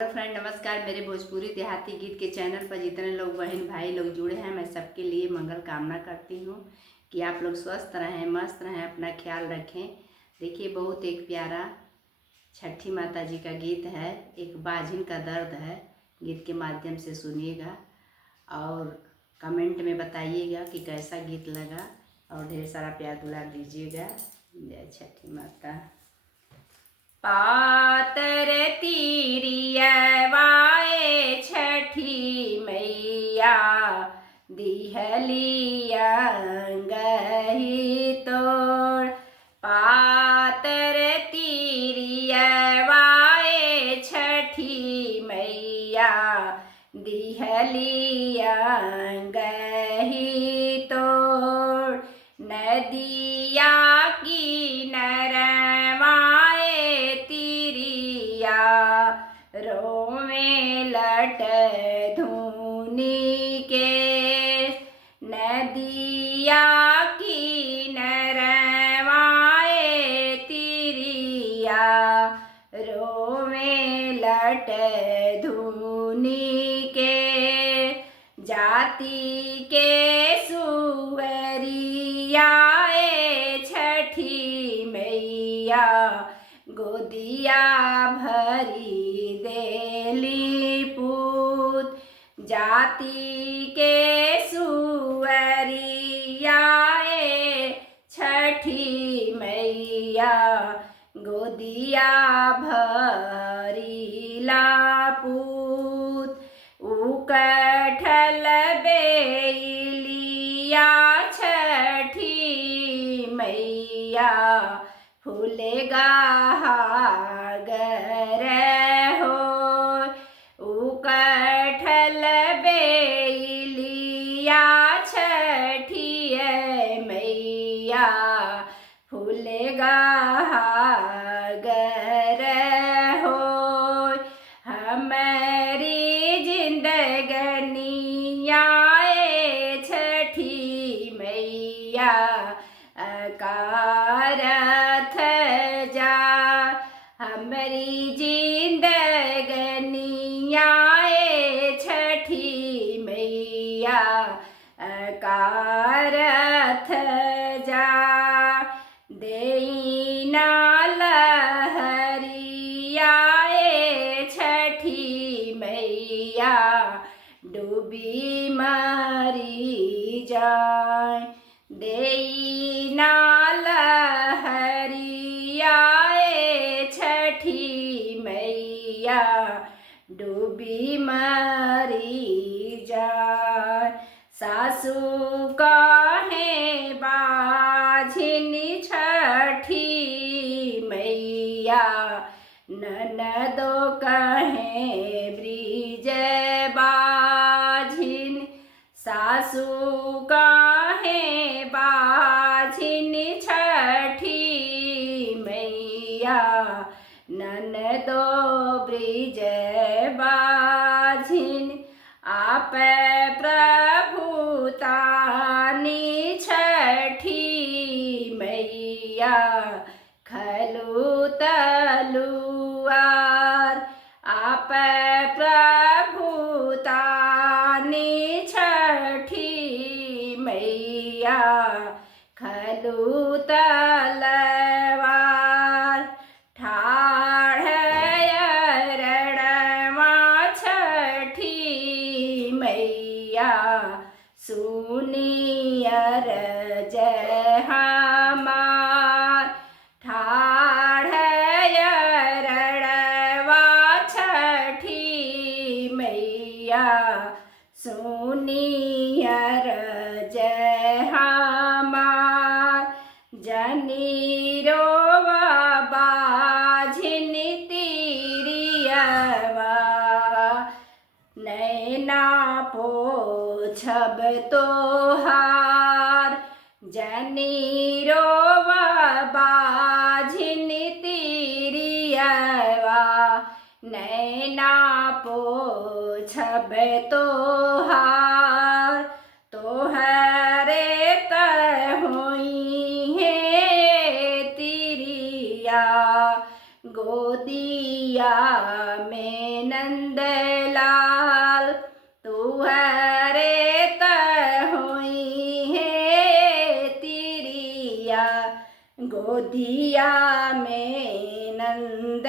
Hello friend, नमस्कार। मेरे भोजपुरी देहाती गीत के चैनल पर जितने लोग बहन भाई लोग जुड़े हैं, मैं सबके लिए मंगल कामना करती हूँ कि आप लोग स्वस्थ रहें, मस्त रहें, अपना ख्याल रखें। देखिए, बहुत एक प्यारा छठी माता जी का गीत है, एक बाझिन का दर्द है। गीत के माध्यम से सुनिएगा और कमेंट में बताइएगा कि कैसा गीत लगा और ढेर सारा प्यार दुलार दीजिएगा। जय छठी माता। पातर तीरियवाए छठी मैया, दिहली अंगही तोड़। पातर तीरियवाए छठी मैया, दिहली अंगही तोड़। नदिया की नरवाए तिरिया, रोवे लट धुनी के। नदिया की नरवाए तिरिया, रोवे लट धुनी के। जाति के सुअरियाए छठी मैया, गोदिया भरी देली पूत। जाति के सुअरियाए छठी मैया, गोदिया भरी लापूत। उकठल बेलिया छठी मैया, फूलेगा हागर हो। उकठल बेलिया छठी मैया, फूलेगा हागर हो। हमारी जिंदगनियाए छठी मैया, अकारथ जा। हमारी जिंदगनियाए छठी मैया, अकारथ जा। देना लहरियाए छठी मैया, डूबी मरी जाए। देना लहरियाए छठी मैया, डूबी मरी जाए। सासू काहे बाझिन छठी मैया, ननदो कहे ब्रिज बाझिन। सासू काहे बाझिन छठी मैया, ननदो ब्रिज बाझिन। आप प्रभुतानी छठी मैया, खलु तलुआर। आप प्रभुतानी छठी मैया, खलु तलवार। ठाढ़ रणवा छठी मैया, सुनियर जय हमार। ठाढ़ रणवा छठी मैया, सुनियर जय हमार। जनीरोवा बाझिन तीरियवा, नैना पोछब तोहार। जनीरोवा बाझिन तीरियवा, नैना पोछब तोहार। तोहरे तहुई है तिरिया, गोदिया गोदिया में नंद लाल तुहरे त हुई है तिरिया गोदिया में नंद